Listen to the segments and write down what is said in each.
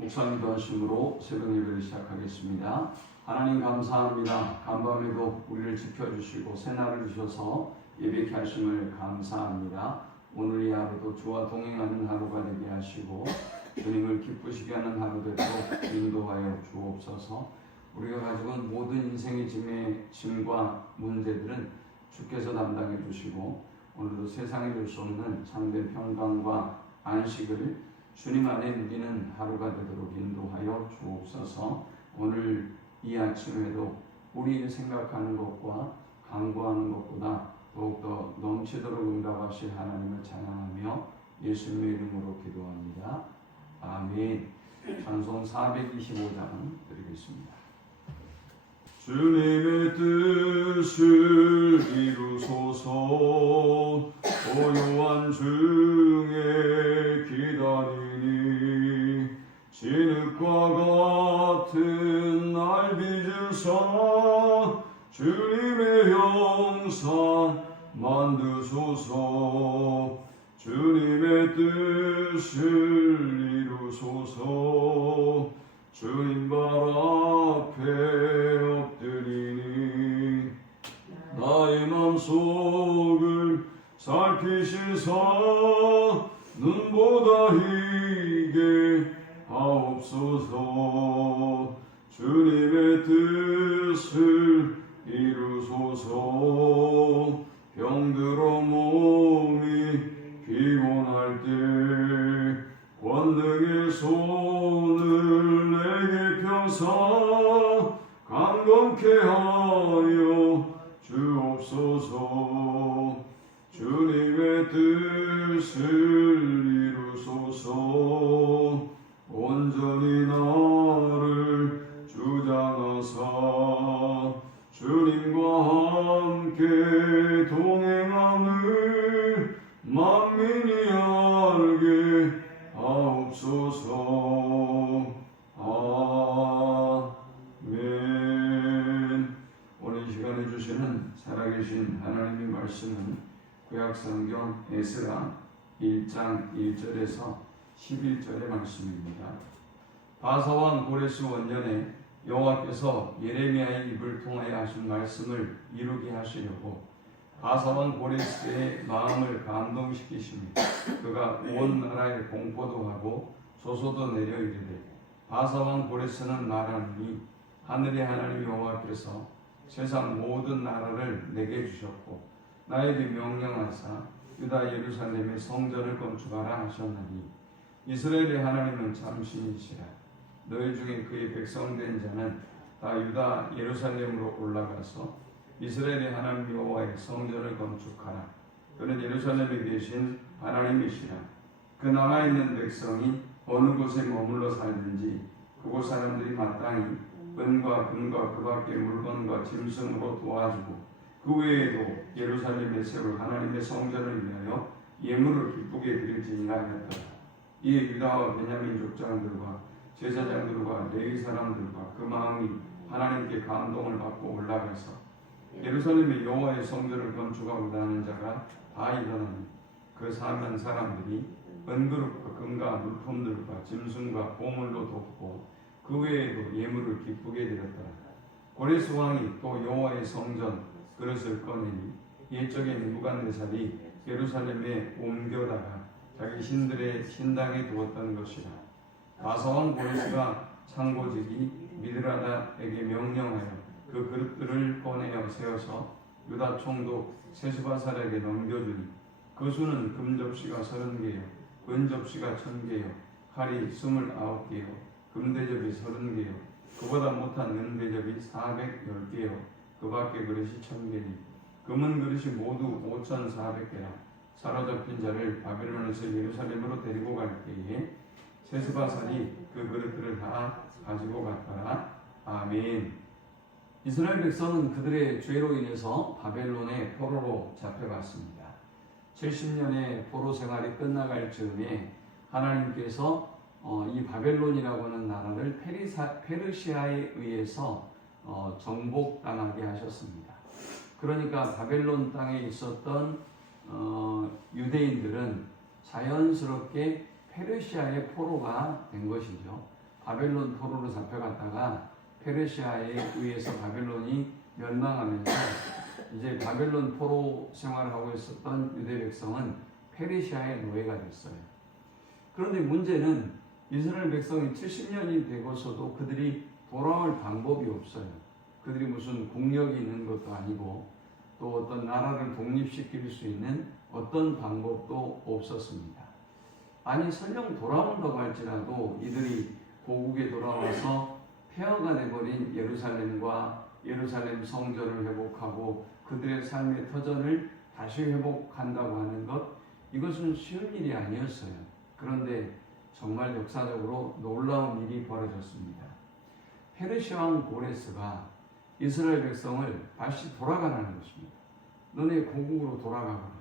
목사님도 하심으로 새벽 예배를 시작하겠습니다. 하나님 감사합니다. 간밤에도 우리를 지켜주시고 새날을 주셔서 예배케 하심을 감사합니다. 오늘 이 하루도 주와 동행하는 하루가 되게 하시고 주님을 기쁘시게 하는 하루 되도록 인도하여 주옵소서. 우리가 가지고 있는 모든 인생의 짐과 문제들은 주께서 담당해 주시고 오늘도 세상에 줄 수 없는 참된 평강과 안식을 주님 안에 누리는 하루가 되도록 인도하여 주옵소서. 오늘 이 아침에도 우리 생각하는 것과 간구하는 것보다 더욱더 넘치도록 응답하실 하나님을 찬양하며 예수님의 이름으로 기도합니다. 아멘. 찬송 425장 드리겠습니다. 주님의 뜻을 이루소서. 고요한 중에 기다리니 진흙과 같은 날 빚으사 주님의 형상 만드소서. 주님의 뜻을 이루소서. 주님 발 앞에 엎드리니 나의 맘속을 살피시사 눈보다 희게 하옵소서. 주님의 뜻을 이루소서. 병들어 몸이 피곤할 때 권능의 손을 내게 펴사 강건케 하여 주옵소서. 주님의 뜻을 이루소서. 온전히 나를 주장하사 주님과 함께 동행함을 만민이 알게 하옵소서. 아멘. 오늘 이 시간에 주시는 살아계신 하나님의 말씀은 구약성경 에스라 1장 1절에서 11절의 말씀입니다. 바사왕 고레스 원년에 여호와께서 예레미야의 입을 통하여 하신 말씀을 이루게 하시려고 바사왕 고레스의 마음을 감동시키십니다. 그가 온 나라에 공포도 하고 조소도 내려 이르되 바사왕 고레스는 말하니 하늘의 하나님 여호와께서 세상 모든 나라를 내게 주셨고 나에게 명령하사 유다 예루살렘의 성전을 건축하라 하셨나니 이스라엘의 하나님은 참 신이시라. 너희 중에 그의 백성된 자는 다 유다 예루살렘으로 올라가서 이스라엘의 하나님 여호와의 성전을 건축하라. 그는 예루살렘에 계신 하나님이시라. 그 남아있는 백성이 어느 곳에 머물러 살든지 그곳 사람들이 마땅히 은과 금과 그 밖의 물건과 짐승으로 도와주고 그 외에도 예루살렘에 세울 하나님의 성전을 위하여 예물을 기쁘게 드릴지니라 하였더라. 이에 유다와 베냐민 족장들과 제사장들과 레위 사람들과 그 마음이 하나님께 감동을 받고 올라가서 예루살렘의 여호와의 성전을 건축하고자 하는 자가 다 일어나니 그 사면 사람들이 은그릇과 금과 물품들과 짐승과 보물로 돕고 그 외에도 예물을 기쁘게 드렸더라. 고레스 왕이 또 여호와의 성전 그릇을 꺼내니 옛적에 느부갓네살이 예루살렘에 옮겨다가 자기 신들의 신당에 두었던 것이라. 바사왕 고레스가 창고직이 미드라다에게 명령하여 그 그릇들을 꺼내어 세워서 유다 총독 세스바살에게 넘겨주니 그 수는 금접시가 30개요 은접시가 1000개요 칼이 29개요 금대접이 30개요 그보다 못한 은대접이 410개요 그 밖에 그릇이 1000개니 금은 그릇이 모두 5400개라. 사로잡힌 자를 바벨론에서 예루살렘으로 데리고 갈 때에 세스바살이 그 그릇들을 다 가지고 갔더라. 아멘. 이스라엘 백성은 그들의 죄로 인해서 바벨론의 포로로 잡혀갔습니다. 70년의 포로 생활이 끝나갈 즈음에 하나님께서 이 바벨론이라고 하는 나라를 페르시아에 의해서 정복당하게 하셨습니다. 그러니까 바벨론 땅에 있었던 유대인들은 자연스럽게 페르시아의 포로가 된 것이죠. 바벨론 포로로 잡혀갔다가 페르시아에 의해서 바벨론이 멸망하면서 이제 바벨론 포로 생활을 하고 있었던 유대 백성은 페르시아의 노예가 됐어요. 그런데 문제는 이스라엘 백성이 70년이 되고서도 그들이 돌아올 방법이 없어요. 그들이 무슨 국력이 있는 것도 아니고 또 어떤 나라를 독립시킬 수 있는 어떤 방법도 없었습니다. 아니 설령 돌아온다고 할지라도 이들이 고국에 돌아와서 폐허가 돼버린 예루살렘과 예루살렘 성전을 회복하고 그들의 삶의 터전을 다시 회복한다고 하는 것, 이것은 쉬운 일이 아니었어요. 그런데 정말 역사적으로 놀라운 일이 벌어졌습니다. 페르시아 왕 고레스가 이스라엘 백성을 다시 돌아가라는 것입니다. 너네 고국으로 돌아가라.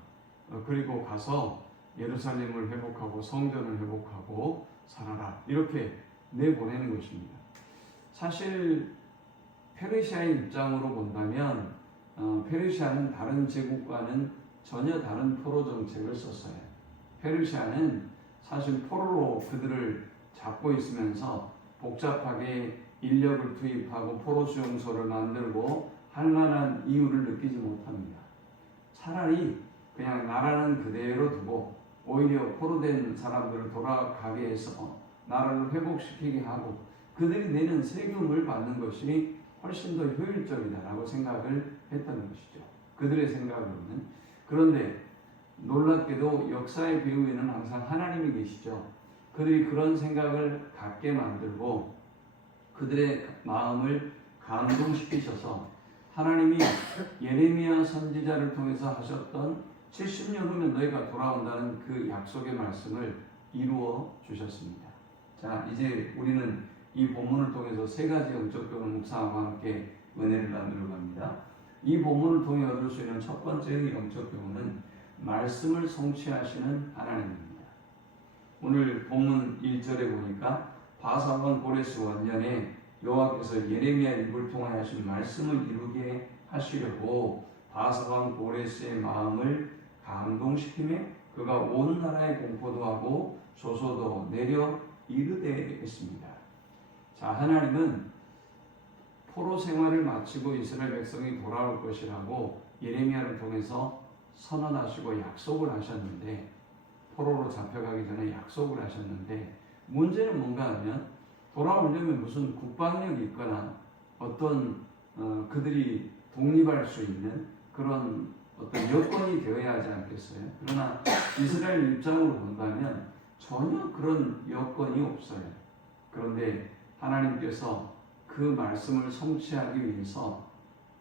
그리고 가서 예루살렘을 회복하고 성전을 회복하고 살아라. 이렇게 내보내는 것입니다. 사실 페르시아의 입장으로 본다면 페르시아는 다른 제국과는 전혀 다른 포로 정책을 썼어요. 페르시아는 사실 포로로 그들을 잡고 있으면서 복잡하게 인력을 투입하고 포로 수용소를 만들고 할 만한 이유를 느끼지 못합니다. 차라리 그냥 나라는 그대로 두고 오히려 포로된 사람들을 돌아가게 해서 나라를 회복시키게 하고 그들이 내는 세금을 받는 것이 훨씬 더 효율적이다라고 생각을 했던 것이죠. 그들의 생각으로는. 그런데 놀랍게도 역사의 배후에는 항상 하나님이 계시죠. 그들이 그런 생각을 갖게 만들고 그들의 마음을 감동시키셔서 하나님이 예레미야 선지자를 통해서 하셨던 70년 후면 너희가 돌아온다는 그 약속의 말씀을 이루어 주셨습니다. 자, 이제 우리는 이 본문을 통해서 세 가지 영적 교훈을 묵상하고 함께 은혜를 나누려고 합니다. 이 본문을 통해 얻을 수 있는 첫 번째 영적 교훈은 말씀을 성취하시는 하나님입니다. 오늘 본문 1절에 보니까 바사왕 고레스 원년에 여호와께서 예레미야 입을 통하여 하신 말씀을 이루게 하시려고 바사왕 고레스의 마음을 감동시키며 그가 온 나라에 공포도 하고 조소도 내려 이르되 했습니다. 자, 하나님은 포로 생활을 마치고 이스라엘 백성이 돌아올 것이라고 예레미야를 통해서 선언하시고 약속을 하셨는데, 포로로 잡혀가기 전에 약속을 하셨는데, 문제는 뭔가 하면 돌아오려면 무슨 국방력이 있거나 어떤 그들이 독립할 수 있는 그런 어떤 여건이 되어야 하지 않겠어요? 그러나 이스라엘 입장으로 본다면 전혀 그런 여건이 없어요. 그런데 하나님께서 그 말씀을 성취하기 위해서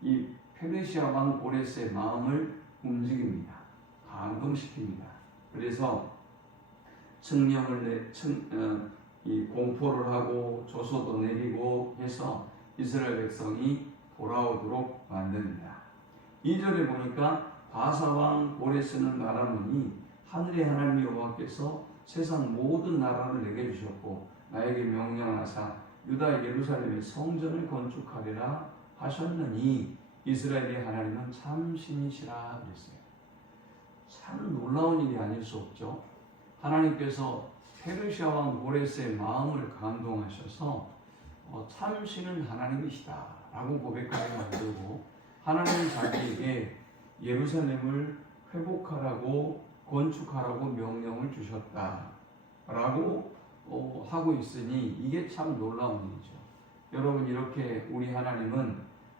이 페르시아 왕 고레스의 마음을 움직입니다. 감동시킵니다. 그래서 이 공포를 하고 조소도 내리고 해서 이스라엘 백성이 돌아오도록 만듭니다. 2절에 보니까 바사왕 고레스는 말하노니 하늘의 하나님 여호와께서 세상 모든 나라를 내게 주셨고 나에게 명령하사 유다 예루살렘의 성전을 건축하리라 하셨느니 이스라엘의 하나님은 참 신이시라 그랬어요. 참 놀라운 일이 아닐 수 없죠. 하나님께서 페르시아 왕 고레스의 마음을 감동하셔서 참 신은 하나님이시다 라고 고백하게 만들고 하나님은 자기에게 예루살렘을 회복하라고 건축하라고 명령을 주셨다 라고 하고 있으니 이게 참 놀라운 일이죠. 여러분, 이렇게 우리 하나님은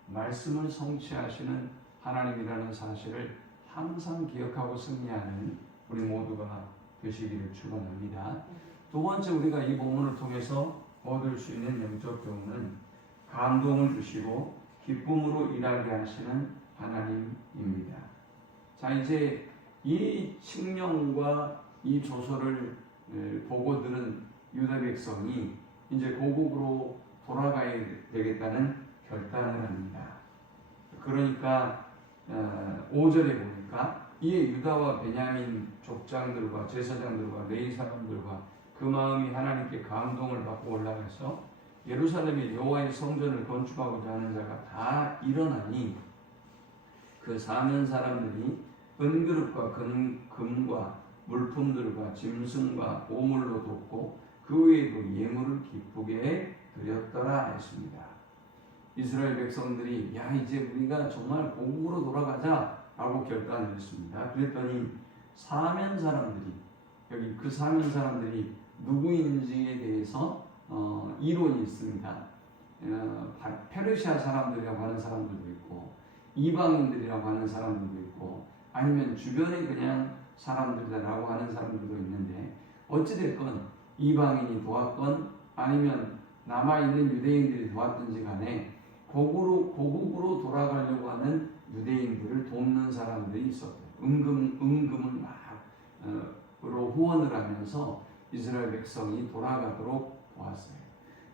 말씀을 성취하시는 하나님이라는 사실을 항상 기억하고 승리하는 우리 모두가 되시기를 축원합니다. 두 번째, 우리가 이 본문을 통해서 얻을 수 있는 영적 교훈은 감동을 주시고 기쁨으로 일하게 하시는 하나님입니다. 자, 이제 이 칙령과 이 조서를 보고 들은 유다 백성이 이제 고국으로 돌아가야 되겠다는 결단을 합니다. 그러니까 5절에 보니까 이에 유다와 베냐민 족장들과 제사장들과 레위 사람들과 그 마음이 하나님께 감동을 받고 올라가서 예루살렘에 여호와의 성전을 건축하고자 하는 자가 다 일어나니 그 사면 사람들이 은그릇과 금과 물품들과 짐승과 보물로 돕고 그 외에도 예물을 기쁘게 드렸더라 했습니다. 이스라엘 백성들이 야 이제 우리가 정말 고국으로 돌아가자 라고 결단을 했습니다. 그랬더니 사면 사람들이 여기 그 사면 사람들이 누구인지에 대해서 이론이 있습니다. 페르시아 사람들이라고 하는 사람들도 있고 이방인들이라고 하는 사람들도 있고 아니면 주변에 그냥 사람들이라고 하는 사람들도 있는데 어찌됐건 이방인이 도왔건 아니면 남아있는 유대인들이 도왔든지 간에 고국으로 돌아가려고 하는 유대인들을 돕는 사람들이 있었대요. 은금을 막으로 후원을 하면서 이스라엘 백성이 돌아가도록 도왔어요.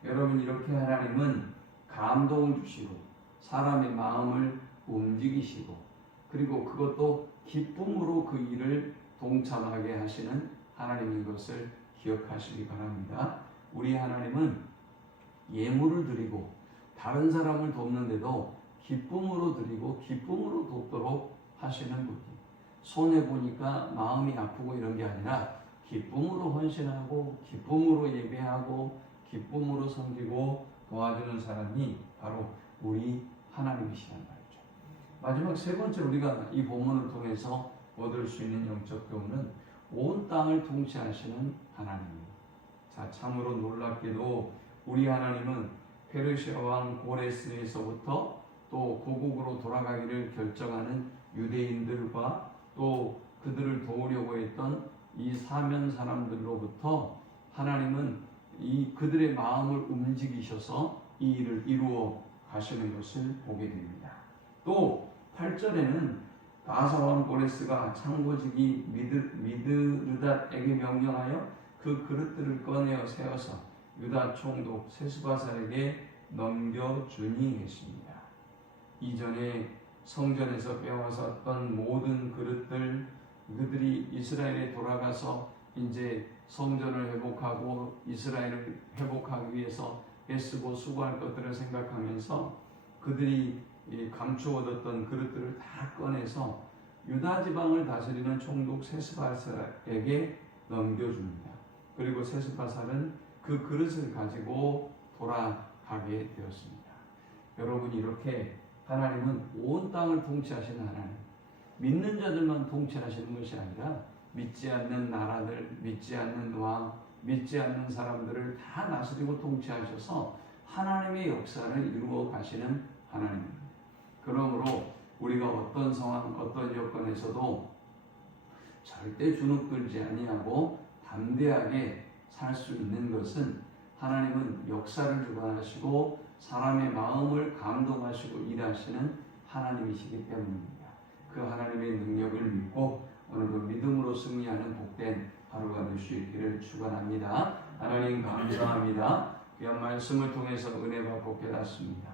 여러분 이렇게 하나님은 감동을 주시고 사람의 마음을 움직이시고 그리고 그것도 기쁨으로 그 일을 동참하게 하시는 하나님인 것을 기억하시기 바랍니다. 우리 하나님은 예물을 드리고 다른 사람을 돕는데도 기쁨으로 드리고 기쁨으로 돕도록 하시는 분이 손해보니까 마음이 아프고 이런 게 아니라 기쁨으로 헌신하고 기쁨으로 예배하고 기쁨으로 섬기고 도와주는 사람이 바로 우리 하나님이시란 말이죠. 마지막 세 번째 우리가 이 본문을 통해서 얻을 수 있는 영적 교훈은 온 땅을 통치하시는 하나님입니다. 자, 참으로 놀랍게도 우리 하나님은 페르시아 왕 고레스에서부터 또 고국으로 돌아가기를 결정하는 유대인들과 또 그들을 도우려고 했던 이 사면 사람들로부터 하나님은 이 그들의 마음을 움직이셔서 이 일을 이루어 가시는 것을 보게 됩니다. 또 8절에는 바사왕 고레스가 창고지기 미드르닷에게 명령하여 그 그릇들을 꺼내어 세워서 유다 총독 세스바살에게 넘겨주니 했습니다. 이전에 성전에서 빼앗았던 모든 그릇들 그들이 이스라엘에 돌아가서 이제 성전을 회복하고 이스라엘을 회복하기 위해서 애쓰고 수고할 것들을 생각하면서 그들이 감추어뒀던 그릇들을 다 꺼내서 유다 지방을 다스리는 총독 세스바살에게 넘겨줍니다. 그리고 세스바살은 그 그릇을 가지고 돌아가게 되었습니다. 여러분 이렇게 하나님은 온 땅을 통치하시는 하나님, 믿는 자들만 통치하시는 것이 아니라 믿지 않는 나라들, 믿지 않는 왕, 믿지 않는 사람들을 다 다스리고 통치하셔서 하나님의 역사를 이루어 가시는 하나님입니다. 그러므로 우리가 어떤 상황, 어떤 여건에서도 절대 주눅들지 아니하고 담대하게 살 수 있는 것은 하나님은 역사를 주관하시고 사람의 마음을 감동하시고 일하시는 하나님이시기 때문입니다. 그 하나님의 능력을 믿고 오늘도 믿음으로 승리하는 복된 하루가 될 수 있기를 축원합니다. 하나님 감사합니다. 귀한 말씀을 통해서 은혜 받고 깨닫습니다.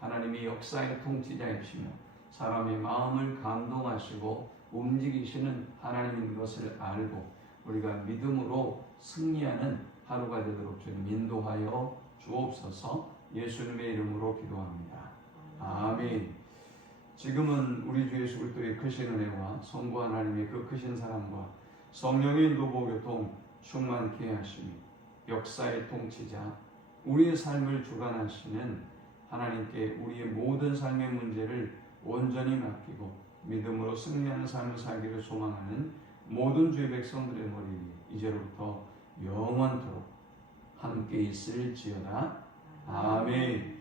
하나님이 역사의 통치자이시며 사람의 마음을 감동하시고 움직이시는 하나님인 것을 알고 우리가 믿음으로 승리하는 하루가 되도록 주님 인도하여 주옵소서. 예수님의 이름으로 기도합니다. 아멘. 지금은 우리 주 예수 그리스도의 크신 은혜와 성부 하나님의 그 크신 사랑과 성령의 인도보 교통 충만케 하시니 역사의 통치자 우리의 삶을 주관하시는 하나님께 우리의 모든 삶의 문제를 온전히 맡기고 믿음으로 승리하는 삶을 살기를 소망하는 모든 주의 백성들의 머리 위에 이제로부터 영원토록 함께 있을지어다. 아멘.